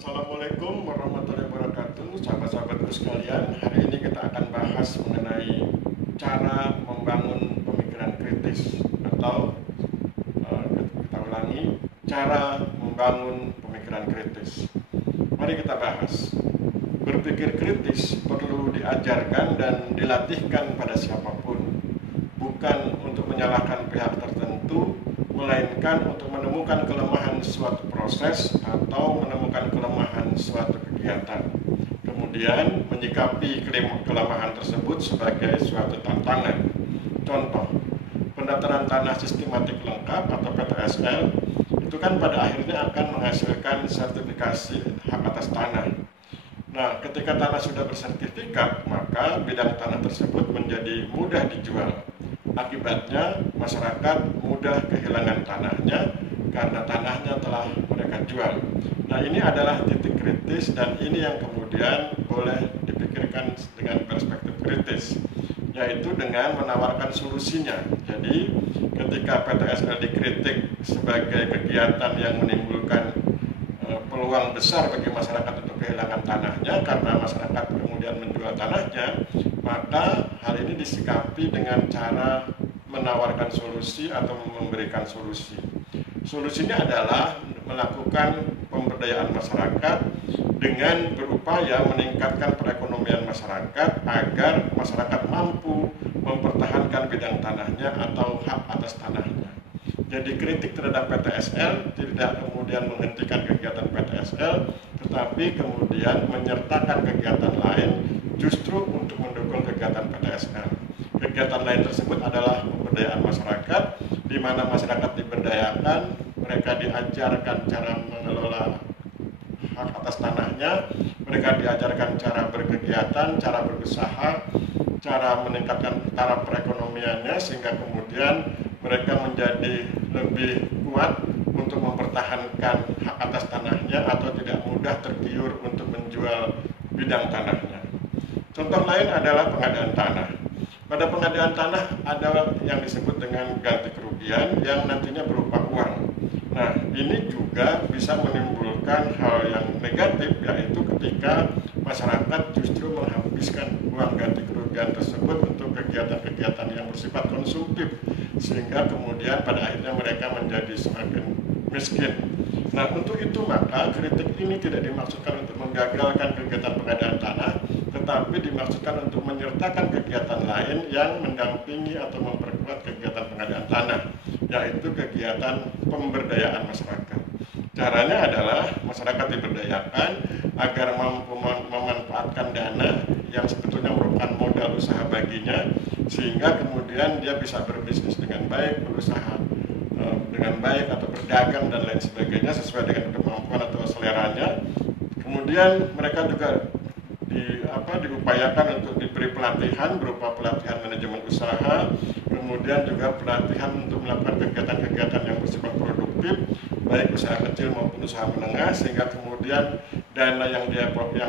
Assalamualaikum warahmatullahi wabarakatuh, sahabat-sahabatku sekalian. Hari ini kita akan bahas mengenai cara membangun pemikiran kritis atau kita ulangi, cara membangun pemikiran kritis. Mari kita bahas. Berpikir kritis perlu diajarkan dan dilatihkan pada siapapun, bukan untuk menyalahkan pihak tertentu, melainkan untuk menemukan kelemahan suatu proses atau menemukan kelemahan suatu kegiatan. Kemudian menyikapi kelemahan tersebut sebagai suatu tantangan. Contoh, pendaftaran tanah sistematik lengkap atau PTSL itu kan pada akhirnya akan menghasilkan sertifikasi hak atas tanah. Nah, ketika tanah sudah bersertifikat, maka bidang tanah tersebut menjadi mudah dijual. Akibatnya, masyarakat mudah kehilangan tanahnya karena tanahnya telah mereka jual. Nah, ini adalah titik kritis dan ini yang kemudian boleh dipikirkan dengan perspektif kritis, yaitu dengan menawarkan solusinya. Jadi, ketika PTSL dikritik sebagai kegiatan yang menimbulkan peluang besar bagi masyarakat untuk kehilangan tanahnya karena masyarakat kemudian menjual tanahnya, maka hal ini disikapi dengan cara menawarkan solusi atau memberikan solusi. Solusinya adalah melakukan pemberdayaan masyarakat dengan berupaya meningkatkan perekonomian masyarakat agar masyarakat mampu mempertahankan bidang tanahnya atau hak atas tanahnya. Jadi kritik terhadap PTSL tidak kemudian menghentikan kegiatan PTSL, tetapi kemudian menyertakan kegiatan lain justru untuk mendukung kegiatan PTSL. Kegiatan lain tersebut adalah pemberdayaan masyarakat, di mana masyarakat diberdayakan, mereka diajarkan cara mengelola hak atas tanahnya, mereka diajarkan cara berkegiatan, cara berusaha, cara meningkatkan taraf perekonomiannya, sehingga kemudian mereka menjadi lebih kuat untuk mempertahankan hak atas tanahnya atau tidak mudah tergiur untuk menjual bidang tanahnya. Contoh lain adalah pengadaan tanah. Pada pengadaan tanah ada yang disebut dengan ganti kerugian yang nantinya berupa uang. Nah, ini juga bisa menimbulkan hal yang negatif, yaitu ketika masyarakat justru menghabiskan uang ganti kerugian tersebut untuk kegiatan-kegiatan yang bersifat konsumtif, sehingga kemudian pada akhirnya mereka menjadi semakin miskin. Nah, untuk itu maka kritik ini tidak dimaksudkan untuk menggagalkan kegiatan pengadaan tanah, tetapi dimaksudkan untuk menyertakan kegiatan lain yang mendampingi atau memperkuat kegiatan pengadaan tanah, yaitu kegiatan pemberdayaan masyarakat. Caranya adalah masyarakat diberdayakan agar mampu memanfaatkan dana yang sebetulnya merupakan modal usaha baginya, sehingga kemudian dia bisa berbisnis dengan baik, berusaha dengan baik atau berdagang dan lain sebagainya sesuai dengan kemampuan atau seleranya. Kemudian mereka juga diupayakan untuk diberi pelatihan berupa pelatihan manajemen usaha, kemudian juga pelatihan untuk melakukan kegiatan-kegiatan yang bersifat produktif, baik usaha kecil maupun usaha menengah, sehingga kemudian dana yang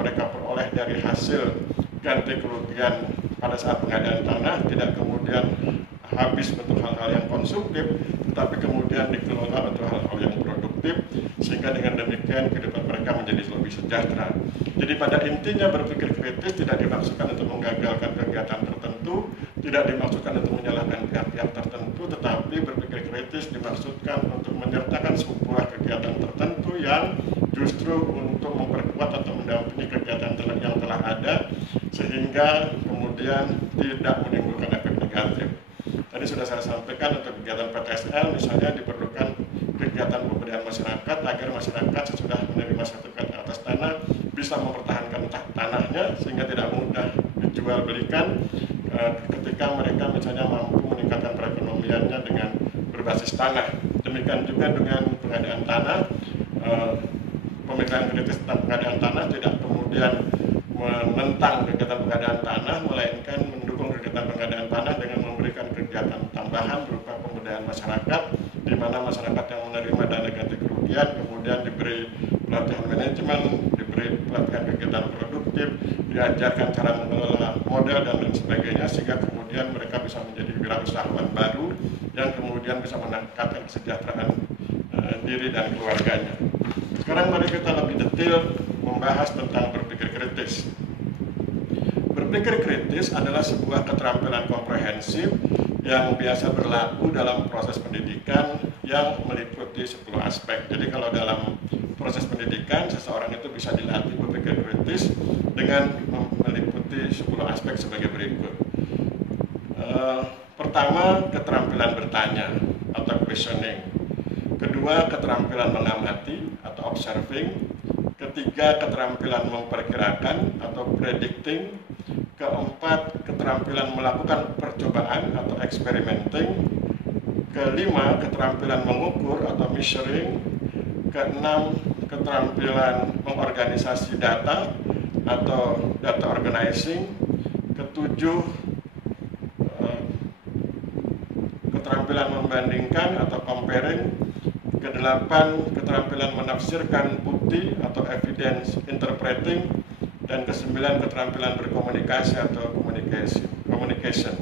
mereka peroleh dari hasil ganti kerugian pada saat pengadaan tanah tidak kemudian habis untuk hal-hal yang konsumtif, tetapi kemudian dikelola untuk hal-hal yang produktif, sehingga dengan demikian kehidupan mereka menjadi lebih sejahtera. Jadi pada intinya berpikir kritis tidak dimaksudkan untuk menggagalkan kegiatan tertentu, tidak dimaksudkan untuk menyalahkan pihak-pihak tertentu, tetapi berpikir kritis dimaksudkan untuk menyertakan sebuah kegiatan tertentu yang justru untuk memperkuat atau mendampingi kegiatan yang telah ada, sehingga kemudian tidak menimbulkan efek negatif. Tadi sudah saya sampaikan untuk kegiatan PTSL misalnya diperlukan kegiatan pemberdayaan masyarakat agar masyarakat sesudah menerima sertifikat atas tanah bisa mempertahankan tanahnya sehingga tidak mudah dijual belikan ketika mereka misalnya mampu meningkatkan perekonomiannya dengan berbasis tanah. Demikian juga dengan pengadaan tanah, pemikiran kritis tentang pengadaan tanah tidak kemudian menentang kegiatan pengadaan tanah, melainkan mendukung kegiatan pengadaan tanah dengan memberikan kegiatan tambahan berupa pemberdayaan masyarakat, di mana masyarakat yang menerima dana ganti kerugian kemudian diberi pelatihan manajemen, diberi pelatihan kegiatan produktif, diajarkan cara mengelola modal dan lain sebagainya, sehingga kemudian mereka bisa menjadi wirausahawan baru yang kemudian bisa meningkatkan kesejahteraan diri dan keluarganya. Sekarang mari kita lebih detail membahas tentang berpikir kritis. Berpikir kritis adalah sebuah keterampilan komprehensif yang biasa berlaku dalam proses pendidikan yang meliputi 10 aspek. Jadi kalau dalam proses pendidikan, seseorang itu bisa dilatih berpikir kritis dengan meliputi 10 aspek sebagai berikut. Pertama, keterampilan bertanya atau questioning. Kedua, keterampilan mengamati atau observing. Ketiga, keterampilan memperkirakan atau predicting. Keempat, keterampilan melakukan percobaan atau experimenting. Kelima, keterampilan mengukur atau measuring. Keenam, keterampilan mengorganisasi data atau data organizing. Ketujuh, keterampilan membandingkan atau comparing. Kedelapan, keterampilan menafsirkan bukti atau evidence interpreting. Dan kesembilan, keterampilan berkomunikasi atau communication.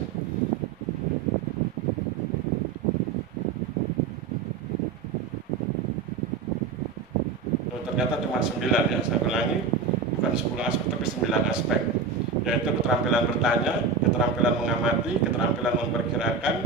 Ternyata cuma 9 ya, saya ulangi, bukan 10 aspek tapi 9 aspek, yaitu keterampilan bertanya, keterampilan mengamati, keterampilan memperkirakan,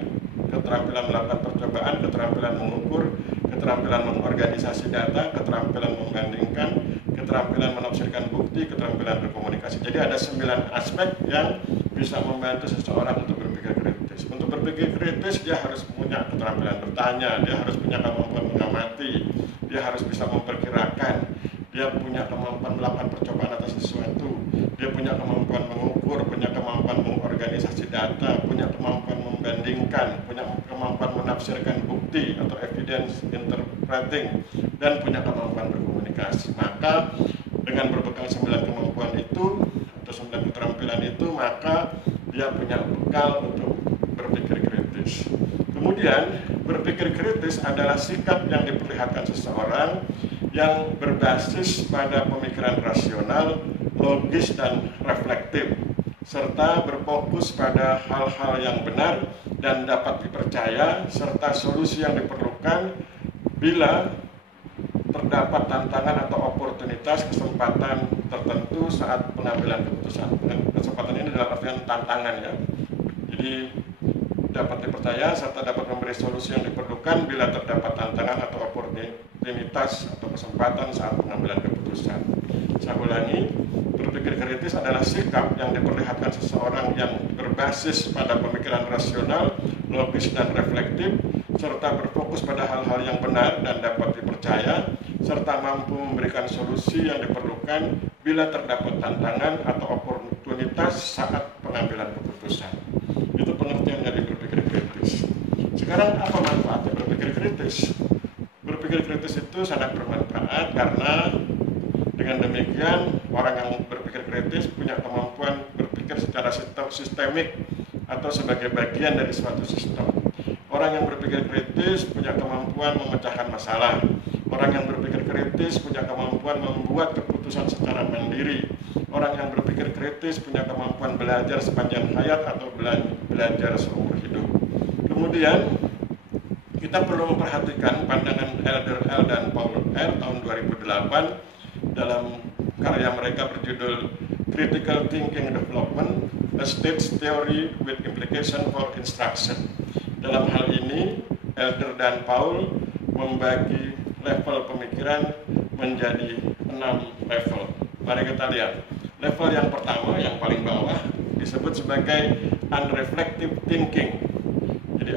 keterampilan melakukan percobaan, keterampilan mengukur, keterampilan mengorganisasi data, keterampilan membandingkan, keterampilan menafsirkan bukti, keterampilan berkomunikasi. Jadi ada 9 aspek yang bisa membantu seseorang untuk berpikir kritis. Untuk berpikir kritis dia harus punya keterampilan bertanya, dia harus punya kemampuan mengamati, dia harus bisa memperkirakan, dia punya kemampuan melakukan percobaan atas sesuatu, dia punya kemampuan mengukur, punya kemampuan mengorganisasi data, punya kemampuan membandingkan, punya kemampuan menafsirkan bukti atau evidence interpreting, dan punya kemampuan berkomunikasi. Maka dengan berbekal 9 kemampuan itu atau 9 keterampilan itu, maka dia punya bekal untuk berpikir kritis. Kemudian berpikir kritis adalah sikap yang diperlihatkan seseorang yang berbasis pada pemikiran rasional, logis dan reflektif, serta berfokus pada hal-hal yang benar dan dapat dipercaya, serta solusi yang diperlukan bila terdapat tantangan atau oportunitas kesempatan tertentu saat pengambilan keputusan. Kesempatan ini dalam artian tantangan ya. Jadi dapat dipercaya serta dapat memberi solusi yang diperlukan bila terdapat tantangan atau oportunitas atau kesempatan saat pengambilan keputusan. Saya ulangi, berpikir kritis adalah sikap yang diperlihatkan seseorang yang berbasis pada pemikiran rasional, logis dan reflektif, serta berfokus pada hal-hal yang benar dan dapat dipercaya, serta mampu memberikan solusi yang diperlukan bila terdapat tantangan atau oportunitas saat pengambilan keputusan. Itu pengertian dari berpikir kritis. Sekarang apa manfaatnya berpikir kritis? Berpikir kritis itu sangat bermanfaat karena dengan demikian orang yang berpikir kritis punya kemampuan berpikir secara sistemik atau sebagai bagian dari suatu sistem. Orang yang berpikir kritis punya kemampuan memecahkan masalah. Orang yang berpikir kritis punya kemampuan membuat keputusan secara mandiri. Orang yang berpikir kritis punya kemampuan belajar sepanjang hayat atau belajar seumur hidup. Kemudian kita perlu memperhatikan pandangan Elder L dan Paul R tahun 2008 dalam karya mereka berjudul Critical Thinking Development, A Stage Theory with Implication for Instruction. Dalam hal ini, Elder dan Paul membagi level pemikiran menjadi 6 level. Mari kita lihat. Level yang pertama, yang paling bawah, disebut sebagai unreflective thinking. Jadi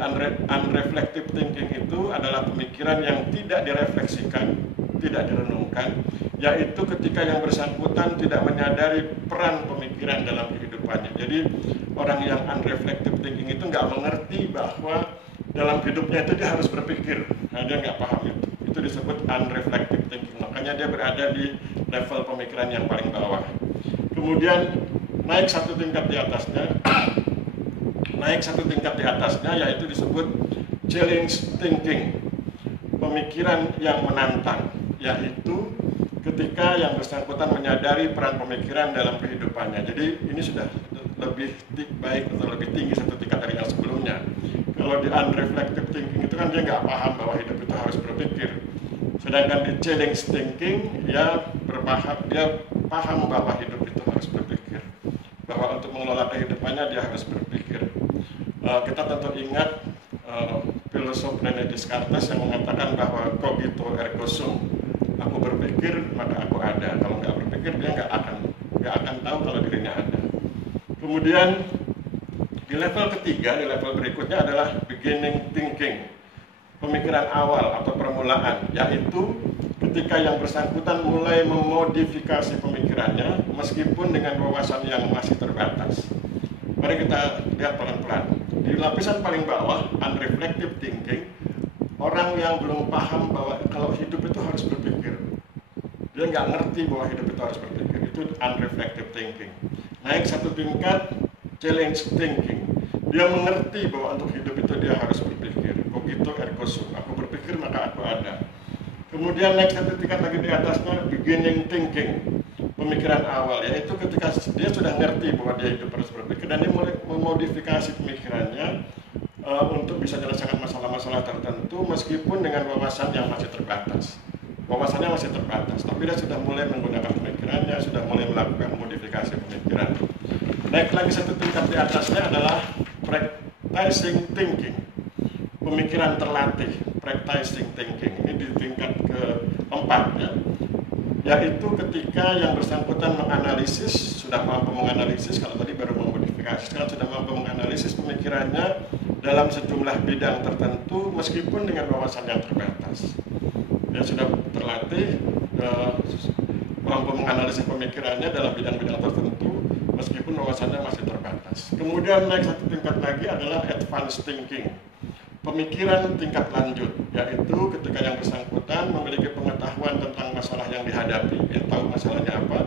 unreflective thinking itu adalah pemikiran yang tidak direfleksikan, tidak direnungkan, yaitu ketika yang bersangkutan tidak menyadari peran pemikiran dalam kehidupannya. Jadi orang yang unreflective thinking itu nggak mengerti bahwa dalam hidupnya itu dia harus berpikir. Nah, dia nggak paham itu. Itu disebut unreflective thinking. Makanya dia berada di level pemikiran yang paling bawah. Kemudian naik satu tingkat di atasnya, yaitu disebut challenge thinking, pemikiran yang menantang, yaitu ketika yang bersangkutan menyadari peran pemikiran dalam kehidupannya. Jadi ini sudah lebih baik atau lebih tinggi satu tingkat dari yang sebelumnya. Kalau di unreflective thinking itu kan dia nggak paham bahwa hidup itu harus berpikir. Sedangkan di challenge thinking, dia paham bahwa hidup itu harus berpikir, bahwa untuk mengelola kehidupannya dia harus berpikir. Kita tentu ingat filosof René Descartes yang mengatakan bahwa cogito ergo sum, aku berpikir maka aku ada. Kalau nggak berpikir dia nggak akan tahu kalau dirinya ada. Kemudian di level ketiga, di level berikutnya adalah beginning thinking, pemikiran awal atau permulaan, yaitu ketika yang bersangkutan mulai memodifikasi pemikirannya meskipun dengan wawasan yang masih terbatas. Mari kita lihat pelan-pelan. Di lapisan paling bawah, unreflective thinking, orang yang belum paham bahwa kalau hidup itu harus berpikir. Dia nggak ngerti bahwa hidup itu harus berpikir, itu unreflective thinking. Naik satu tingkat, challenge thinking. Dia mengerti bahwa untuk hidup itu dia harus berpikir. Cogito ergo sum, aku berpikir maka aku ada. Kemudian naik satu tingkat lagi di atasnya, beginning thinking, pemikiran awal, yaitu ketika dia sudah ngerti bahwa dia hidup harus berpikir dan dia mulai memodifikasi pemikirannya untuk bisa menyelesaikan masalah-masalah tertentu meskipun dengan wawasan yang masih terbatas. Wawasannya masih terbatas, tapi dia sudah mulai menggunakan pemikirannya, sudah mulai melakukan modifikasi pemikiran. Naik lagi satu tingkat di atasnya adalah practicing thinking, pemikiran terlatih, practicing thinking. Ini di tingkat keempat ya, yaitu ketika yang bersangkutan menganalisis, sudah mampu menganalisis, kalau tadi baru memodifikasi, sekarang sudah mampu menganalisis pemikirannya dalam sejumlah bidang tertentu meskipun dengan wawasan yang terbatas. Dia sudah terlatih, mampu menganalisis pemikirannya dalam bidang-bidang tertentu meskipun wawasannya masih terbatas. Kemudian naik satu tingkat lagi adalah advanced thinking, pemikiran tingkat lanjut, yaitu ketika yang bersangkutan memiliki pengetahuan tentang masalah yang dihadapi, dia tahu masalahnya apa,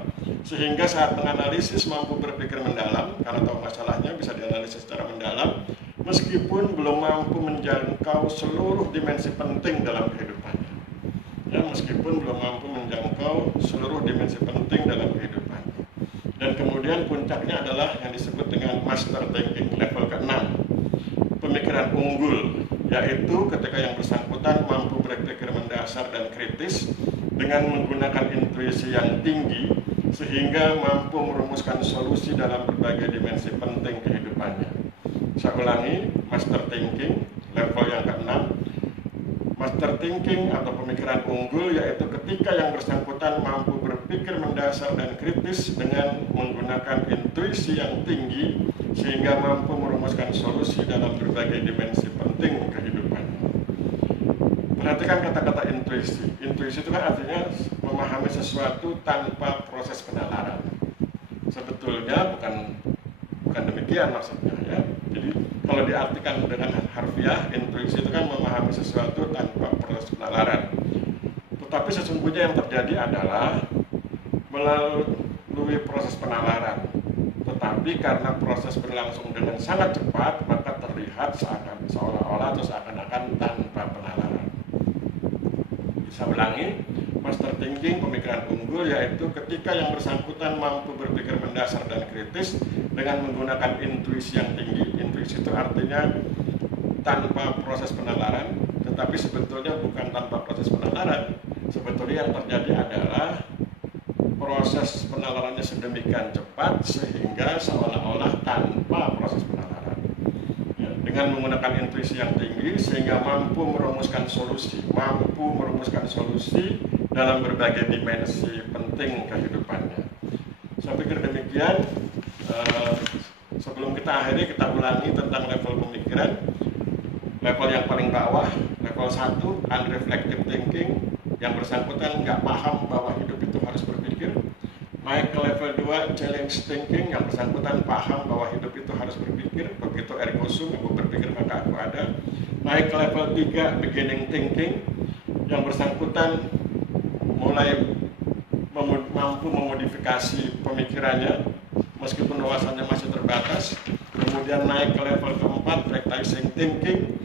sehingga saat menganalisis mampu berpikir mendalam, karena tahu masalahnya bisa dianalisis secara mendalam, meskipun belum mampu menjangkau seluruh dimensi penting dalam kehidupannya. Ya, meskipun belum mampu menjangkau seluruh dimensi penting dalam kehidupan. Dan kemudian puncaknya adalah yang disebut dengan master thinking, level ke-6, pemikiran unggul, yaitu ketika yang bersangkutan mampu berpikir mendasar dan kritis dengan menggunakan intuisi yang tinggi sehingga mampu merumuskan solusi dalam berbagai dimensi penting kehidupannya. Saya ulangi, master thinking, level yang ke-6, master thinking atau pemikiran unggul, yaitu ketika yang bersangkutan mampu berpikir mendasar dan kritis dengan menggunakan intuisi yang tinggi sehingga mampu merumuskan solusi dalam berbagai dimensi penting kehidupannya. Perhatikan kata-kata intuisi. Intuisi itu kan artinya memahami sesuatu tanpa proses penalaran. Sebetulnya bukan demikian maksudnya ya. Jadi kalau diartikan dengan harfiah, intuisi itu kan memahami sesuatu tanpa proses penalaran. Tetapi sesungguhnya yang terjadi adalah melalui proses penalaran. Tetapi karena proses berlangsung dengan sangat cepat, maka terlihat seolah-olah atau seakan-akan tanpa penalaran. Bisa ulangi, master thinking, pemikiran unggul, yaitu ketika yang bersangkutan mampu berpikir mendasar dan kritis dengan menggunakan intuisi yang tinggi. Intuisi itu artinya tanpa proses penalaran, tetapi sebetulnya bukan tanpa proses penalaran. Sebetulnya yang terjadi adalah proses penalarannya sedemikian cepat sehingga seolah-olah tanpa proses penalaran. Ya, dengan menggunakan intuisi yang tinggi sehingga mampu merumuskan solusi dalam berbagai dimensi penting kehidupannya. Saya pikir demikian. Sebelum kita akhiri, kita ulangi tentang level pemikiran. Level yang paling bawah, level 1, unreflective thinking, yang bersangkutan nggak paham bahwa hidup itu harus berpikir. Naik ke level 2, challenge thinking, yang bersangkutan paham bahwa hidup itu harus berpikir. Begitu ergo sum, aku berpikir maka aku ada. Naik ke level 3, beginning thinking, yang bersangkutan mulai mampu memodifikasi pemikirannya meskipun wawasannya masih terbatas. Kemudian naik ke level keempat, practicing thinking,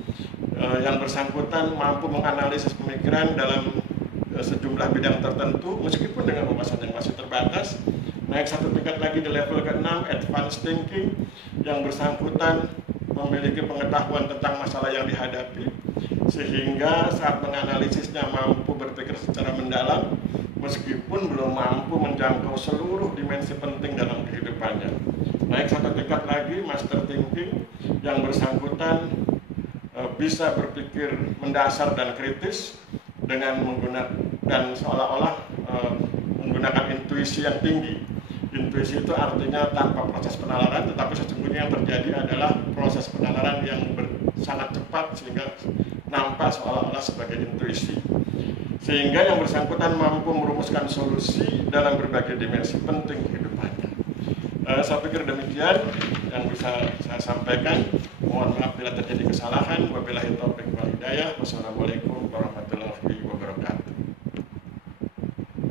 yang bersangkutan mampu menganalisis pemikiran dalam sejumlah bidang tertentu meskipun dengan wawasan yang masih terbatas. Naik satu tingkat lagi di level ke-6, advanced thinking, yang bersangkutan memiliki pengetahuan tentang masalah yang dihadapi sehingga saat menganalisisnya mampu berpikir secara mendalam, meskipun belum mampu menjangkau seluruh dimensi penting dalam kehidupannya. Naik satu tingkat lagi, master thinking, yang bersangkutan bisa berpikir mendasar dan kritis dengan menggunakan dan seolah-olah menggunakan intuisi yang tinggi. Intuisi itu artinya tanpa proses penalaran, tetapi sesungguhnya yang terjadi adalah proses penalaran yang sangat cepat sehingga nampak seolah-olah sebagai intuisi. Sehingga yang bersangkutan mampu merumuskan solusi dalam berbagai dimensi penting kehidupannya. Saya pikir demikian yang bisa saya sampaikan. Mohon maaf bila terjadi kesalahan. Wabillahi taufiq wal hidayah. Wassalamualaikum warahmatullahi wabarakatuh.